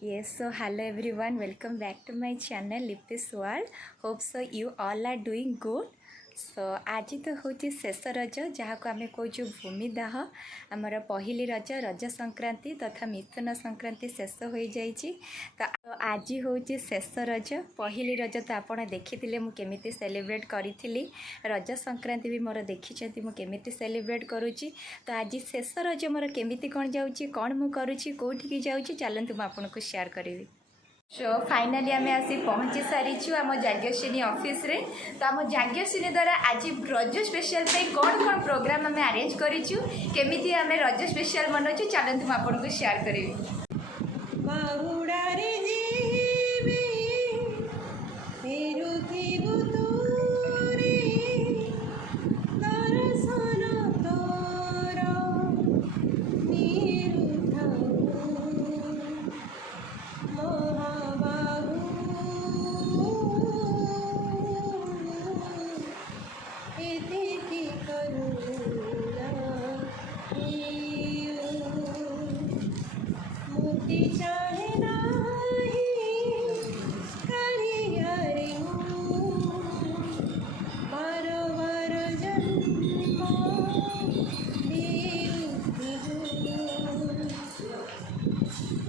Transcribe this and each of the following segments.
Yes, so hello everyone, welcome back to my channel Lipis World. Hope so you all are doing good. So आज तो हूँ शेष रज जहाँ को आम कौचु भूमिदाह आमर पहली रज रज संक्रांति तथा मिथुन संक्रांति शेष हो जाइए। तो आज हूँ शेष रज पहली रज तो आप देखी मुझे सेलिब्रेट करी रज संक्रांति भी मोर देखी मुझे सेलिब्रेट करुँची। तो आज शेष रज मोर केमी कौन जाऊँगी कौन मुझे करुँची कौटिकी जाऊँगी चलतु मुझे आपको शेयर करी। सो फाइनाली आम आसी पहुँची सारीचु आम जाग्यश्रेणी ऑफिस रे। तो आम जाग्यश्रेणी द्वारा आज रज स्पेशल पे कौन कौन प्रोग्राम आम अरेंज करिचु केमिति आम रज स्पेशल मनौचु चलतु मुझे आपको शेयर करी।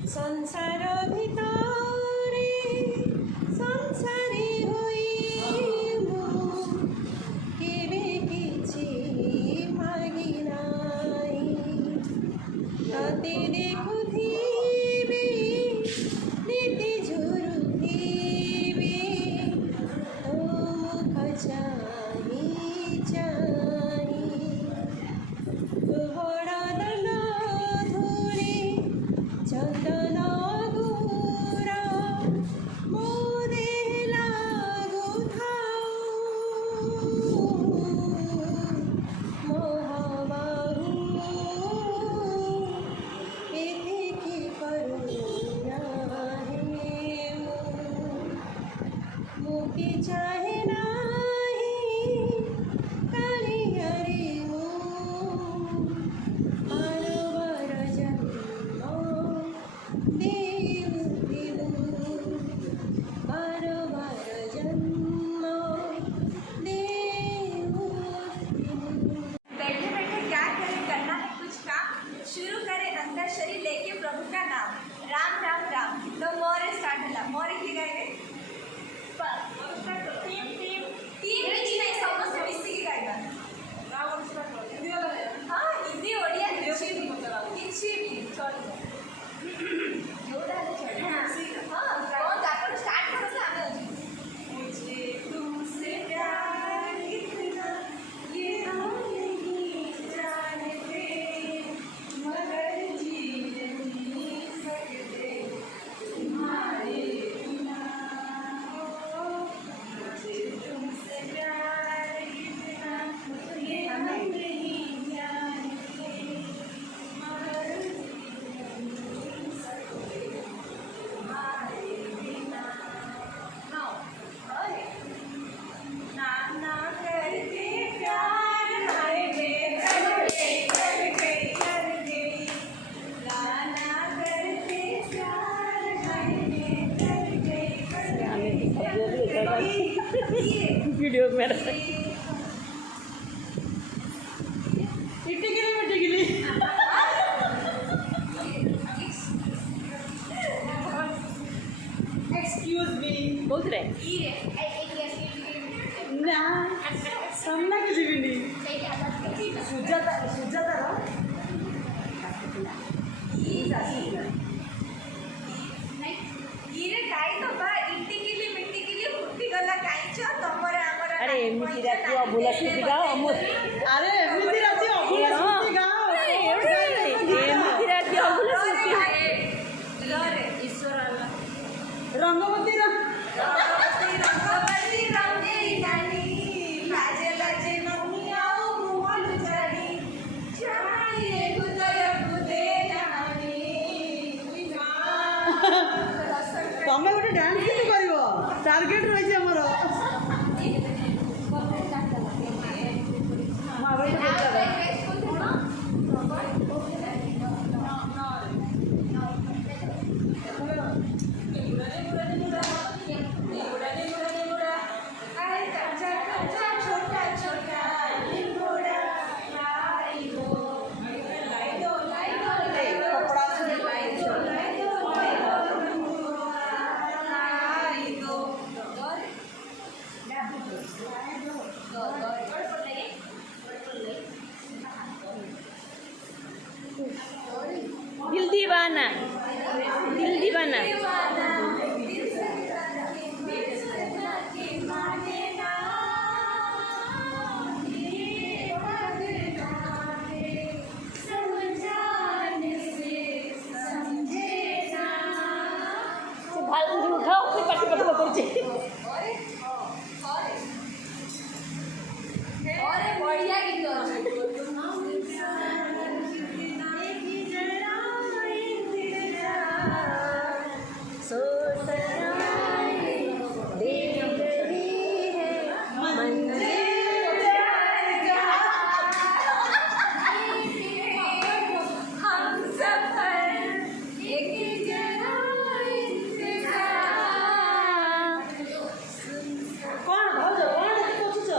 संसार भितरे संसारी होइबु केबे किछि मागि नाइ ताते देखुथिबे नीति झुरुथिबे ओ मुख चाहि चाहि बड़ा दना धूरे चंदन गुरा मोदे लागु थाउ मोहबाहु एथे की करुणा हे मुक्ति चाहे नाही काली हरि बारंबार जन्म देव देव बारंबार जन्म देव बैठे बैठे क्या करें करना है कुछ काम शुरू करें अंदर शरीर लेके प्रभु का नाम राम राम राम। तो मोर स्टार्ट होला मोर की गाइबे टीम टीम टीम जी नहीं समस्त मिसिकी गाइबा हाँ हिंदी ओडिया किसी भी चलो जोड़ा चलो हाँ कौन जाकर स्टार्ट करो से आगे मुझे तुमसे प्यार इतना ये हम नहीं जानते मगर जी नहीं सकते तुम्हारे बिना मुझे तुमसे प्यार इतना ये हम नहीं जानते मगर जी नहीं सकते तुम्हारे बिना। Now, ना ना करके प्यार हाय वे कर गई ना ना करके प्यार हाय वे कर गई वीडियो में इटगिली मिटगिली एक्सक्यूज मी बोल रहे ना सामना के जीविनी सुजाता सुजाता इरे काई तो बा इटिकिली मिटिकिली फुटी गला काईछ तमरे हमर अरे एमती राति अभुला स्मृति गाओ अरे एमती राति अभुला स्मृति गाओ एमती राति अभुला स्मृति रे ईश्वर अल्लाह रंगवती रंगवती रंगे नानी लाजे लाजे ममियाओ मुहल जानी चाहिए गुदर गुदे जानी तमे गोटे डांस केते करिवो टार्गेट रहिছে हमर दीवाना भाल उठाओ फिर पाटी पाटी करछे बढ़िया गीत କଣ ଭାଉଜ କଣ ଦେଖି ପଛୁଛ?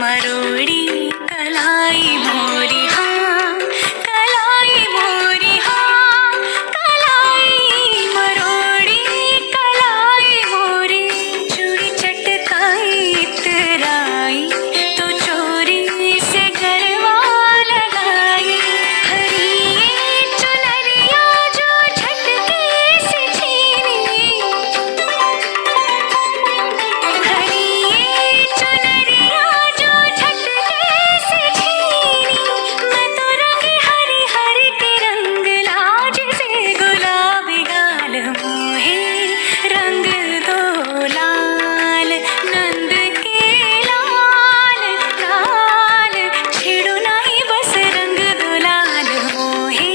मरोड़ी कलाई मोरी हाँ, कलाई मोरी हाँ, कलाई मरोड़ी कलाई मोरी, चूड़ी चटकाई इतराई तो चोरी से गरबा लगाई, हरी चुनरिया जो झटके से छीनी, हरी चुनरिया जो झटके से छीनी, मैं तो रंगी हरी हरी के रंग लाज से, गुलाबी गाल मोहे रंग दो लाल, नंद के लाल लाल, छेड़ो नहीं बस रंग दो लाल मोहे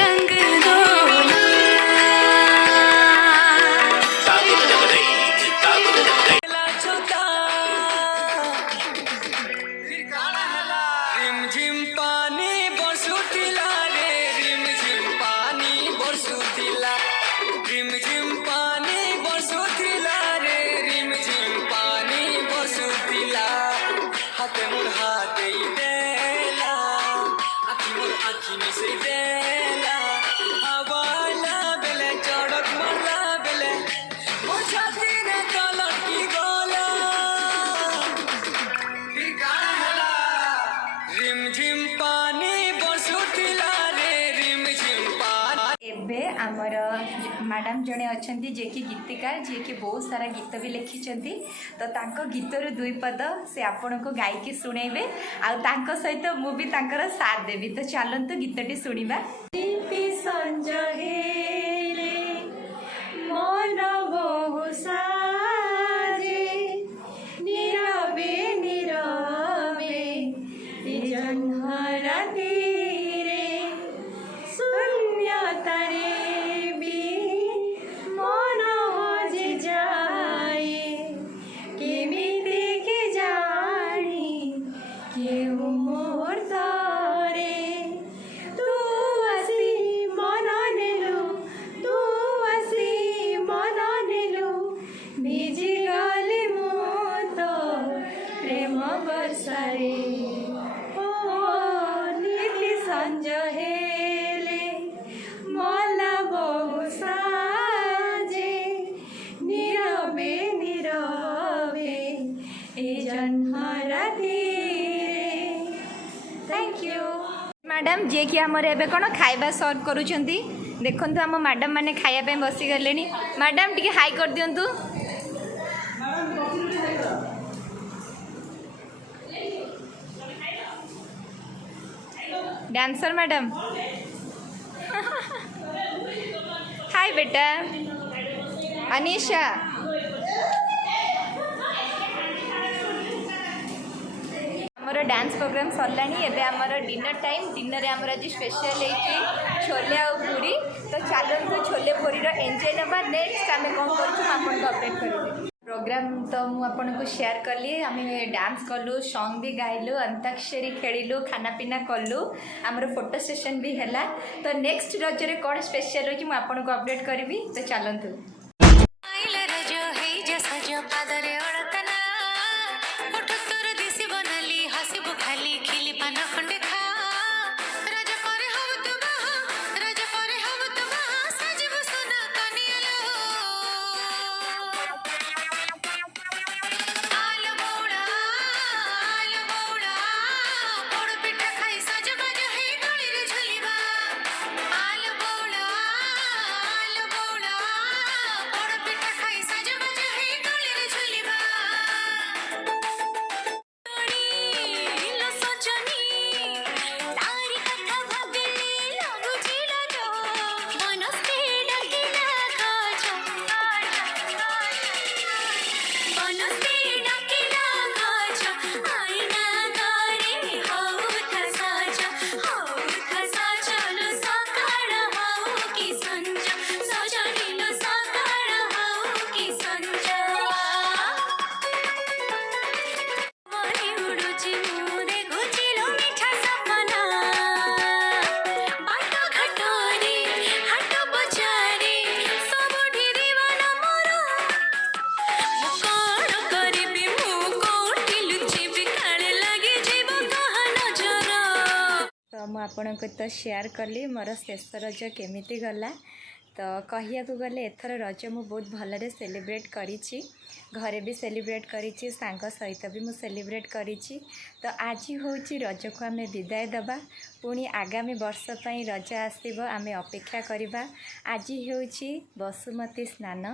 रंग दो रिमझिम पानी बरसुतिला रे, रिमझिम पानी बरसुतिला, रिमझिम पानी बरसुतिला रे, रिमझिम पानी बरसुतिला, हाथे मोर हाथे देला, आखी मोर आखी मिसे देला, हवाला बेले चड़क मारला बेले, मोर छाती रे कलर की गोला, रिमझिम पानी बरसुतिला रे, रिमझिम पानी। एबे आमर मैडम जड़े अच्छा जे कि गीतिकार जे कि बहुत सारा गीत भी लिखिं, तो तांको गीतर दुई पद से आपण को गायकी शुणेबे, आ सहित मु भी तांकर साथ देवी, तो चलतु गीतटी शुणा। संज हेले मन बहु साजे, नीरवे नीरवे जन्हरा तीरे, शून्यतारे भी मन हजि जाए, केमिति के जानी केहु मोर तरे, तू आसी मन नेलु, तू आसी मन नेलु, भिजी गली मु तो प्रेम बरसारे, नीति संज हेले मला बहु साजे, नीरवे नीरवे ए जन्हरा तीरे। थैंक यू मैडम जे कि आमर एबे कौन खाइबा सर्व करुछंती, देखंतु आम मैडम माने खाइया पे बसी गलेनी, मैडम टिके हाई कर दियंतु। डांसर मैडम हाय बेटा, अनीशा आमर डांस प्रोग्राम सरलानी, एबे आमर डिनर टाइम, डिनर आमर आज स्पेशल है छोले आ पूरी, तो चलतु छोले पूरी एंजॉय नवा। नेक्स्ट आम कौन कर अपडेट करेंगे। प्रोग्राम तो मुझे शेयर कली, आम डांस कलु, सॉन्ग भी गाइलु, अंताक्षरी खेलु, खाना पीना कलु, आमर फोटो सेशन भी है। तो नेक्स्ट रजरे कौन स्पेशल हो मुझे अपडेट करी, तो चलतु। आपणको तो शेयर कली मोर शेष रज केमिति गला। तो कहिया को गले एथर रज मु बहुत भलरे सेलिब्रेट करिछि, घरे भी सेलिब्रेट करिछि, सांग सहित भी मु सेलिब्रेट करिछि। तो आज होछि रज को आमे विदाय दबा, पुणी आगामी वर्ष पई रज आसीबो आमे अपेक्षा करिबा। आज होछि बसुमती स्नान।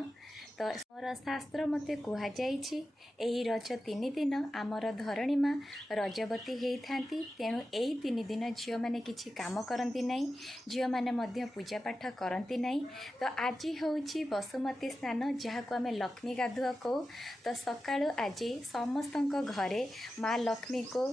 तो मोर शास्त्र मते कुहा जाइछि एही रज 3 दिन आमर धरणी माँ रजवती होइथांती, तेणु एही 3 दिन झियो माने किछि काम करंती नाही, झियो माने मध्य पूजा पाठ करंती नाही। तो आज होछि बसुमती स्नान जहाको आमे लक्ष्मी गाधुआ को। तो सकाळु आज समस्तଙ୍କ घरे माँ लक्ष्मी को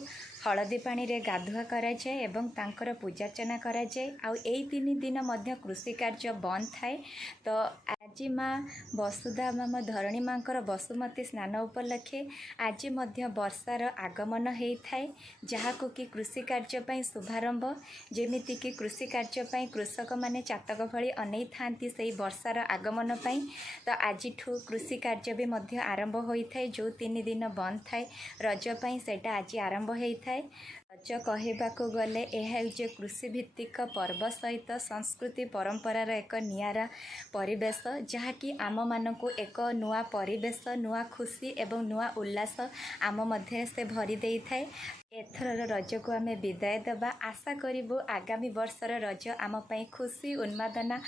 हलदी पानी रे गाधुआ कराए एवं तांकर पूजार्चना कराए। आउ एही 3 दिन मध्य कृषि कार्य बंद थाए। तो आज माँ वसुधा मामा धरणी माँकर बसुमती स्नान उपलक्षे आज मध्य वर्षार आगमन होता है, जहाको कि कृषि कार्य पई शुभारंभ। जेमिति कि कृषि कार्य पई कृषक माने चातक भली अनै थांती सेही वर्षार आगमन पई। तो आज कृषि कार्य भी मध्य आरंभ होता है, जो 3 दिन बंद थाए रज पई सेटा आज आरंभ होता है। रज कहबाको गले यह जे कृषि भित्तिक पर्व सहित संस्कृति परंपरार एक नियारा परिवेश, जहाँकि आम मानकु एक नुआ परिवेश, नुआ खुशी एवं नुआ उल्लास आम मध्य से भरी देई थाए। एथर रज को आमे विदाय दबा, आशा करिबु आगामी वर्षर रज आम पई खुशी उन्मादना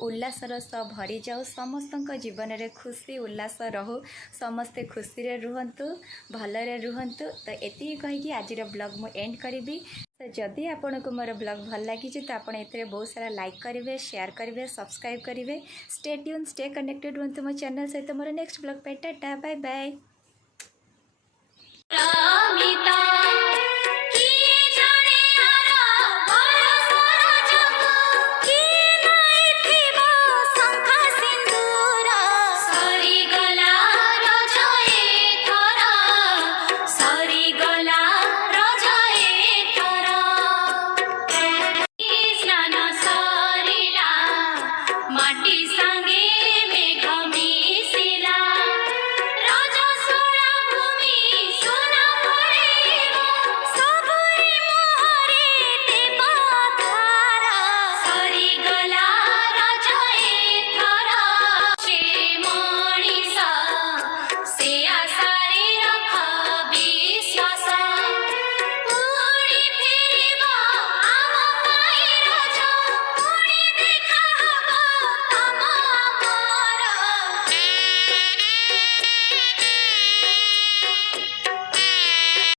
उल्लासर सह भरी जाऊ। समस्तक जीवन रे खुशी उल्लास रहू, समस्ते खुशी रे रुहंतु, भलरे रुहंतु। तो एति कहिकी आजिर ब्लॉग मु एंड करिबी। तो जदि आपन को मोर ब्लॉग भल लगी तो आपन एथरे बहुत सारा लाइक करेंगे, शेयर करेंगे, सब्सक्राइब करेंगे। स्टे ट्यून, स्टे कनेक्टेड रुहंतु मो चैनल सहित। मोर नेक्स्ट ब्लॉग पे टाटा बाय बाय।